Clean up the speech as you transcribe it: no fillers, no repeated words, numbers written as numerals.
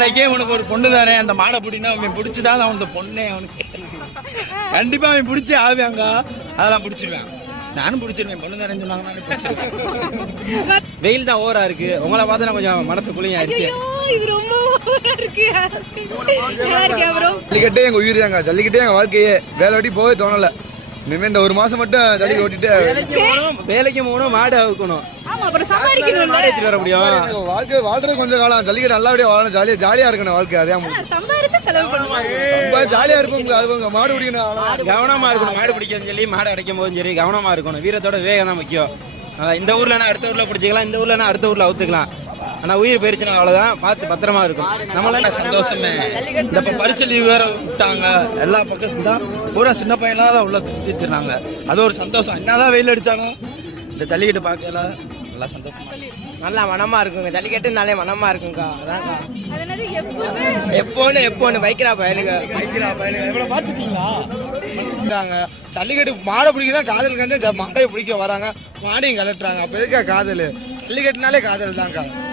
நாளைக்கே உனக்கு ஒரு பொண்ணு தரேன், அந்த மாடை பிடினா அவன் பிடிச்சிதான் அவன் அந்த பொண்ணே அவனுக்கு கண்டிப்பா அவன் பிடிச்சி ஆவாங்க, அதெல்லாம் பிடிச்சிருவேன். நானும் பிடிச்சிருவேன், பொண்ணு தரேன்னு சொன்னாங்க. வெயில் தான் ஓவரா இருக்கு, உங்களை பார்த்தா கொஞ்சம் மனசு குளியா இருக்கு. ஜல்லிக்கட்டே எங்க உயிர் தாங்க, ஜல்லிக்கட்டே எங்க வாழ்க்கையே. வேலை ஓட்டி போவே தோணல. இனிமே இந்த ஒரு மாசம் மட்டும் ஜல்லிக்கட்டு ஓட்டிட்டு வேலைக்கு போகணும், மாடு அவுக்கணும், வர முடியும். வாழ்க்கை வாழ்றது கொஞ்சம் காலம், ஜல்லிக்கட்டு நல்லபடியா வாழணும், ஜாலியா இருக்கணும் வாழ்க்கை. அதே ஜாலியா இருப்போம். அது மாடு பிடிக்கணும், கவனமா இருக்கணும். மாடு பிடிக்கணும் சொல்லி மாடு அடைக்கும் போதும் சரி கவனமா இருக்கணும். வீரத்தோட வேகம் தான் முக்கியம். இந்த ஊர்லனா அடுத்த ஊர்ல பிடிச்சிக்கலாம், இந்த ஊர்லனா அடுத்த ஊர்ல அவுத்துக்கலாம். ஆனா உயிர் போயிருச்சுன்னா அவ்வளவுதான், பார்த்து பத்திரமா இருக்கும். நம்மளால சந்தோஷமே. இந்த பரிசு லீவ் வேற விட்டாங்க, எல்லா பக்கம் தான் பூரா சின்ன பையனாக தான் உள்ள சுத்திட்டுறாங்க. அது ஒரு சந்தோஷம். என்னதான் வெயில் அடிச்சாலும் இந்த ஜல்லிக்கட்டு பார்க்கல நல்லா சந்தோஷமா, நல்லா மனமா இருக்குங்க. ஜல்லிக்கட்டுனாலே மனமா இருக்குங்கக்கா. அதான்க்கா எப்போன்னு பைக்கிறா பயலுங்க எவ்வளவு பார்த்துட்டீங்களா? ஜல்லிக்கட்டு மாடை பிடிக்கதான் காதல் கண்டு மாடை பிடிக்க வராங்க, மாடையும் கலட்டுறாங்க. அப்ப எதுக்கா காதல்? ஜல்லிக்கட்டுனாலே காதல் தான்க்கா.